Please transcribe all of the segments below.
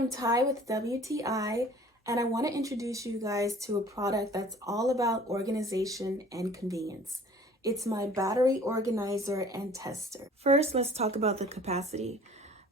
I'm Ty with WTI, and I want to introduce you guys to a product that's all about organization and convenience. It's my battery organizer and tester. First, let's talk about the capacity.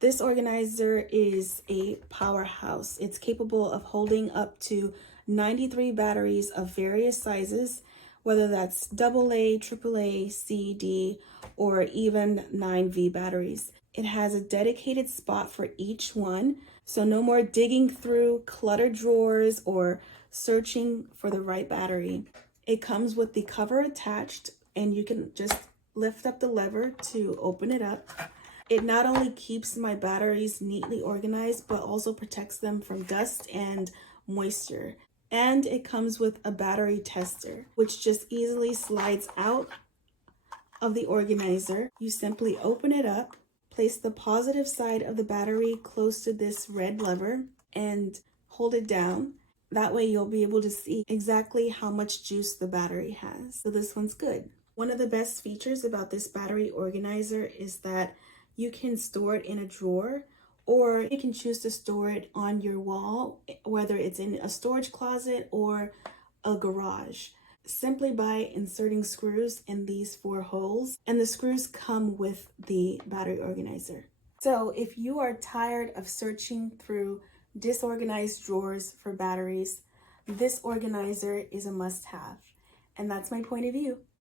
This organizer is a powerhouse. It's capable of holding up to 93 batteries of various sizes, whether that's AA, AAA, C, D, or even 9V batteries. It has a dedicated spot for each one, so no more digging through cluttered drawers or searching for the right battery. It comes with the cover attached, and you can just lift up the lever to open it up. It not only keeps my batteries neatly organized, but also protects them from dust and moisture. And it comes with a battery tester, which just easily slides out of the organizer. You simply open it up, place the positive side of the battery close to this red lever, and hold it down. That way you'll be able to see exactly how much juice the battery has. So this one's good. One of the best features about this battery organizer is that you can store it in a drawer, or you can choose to store it on your wall, whether it's in a storage closet or a garage, simply by inserting screws in these 4 holes, and the screws come with the battery organizer. So if you are tired of searching through disorganized drawers for batteries, this organizer is a must-have, and that's my point of view.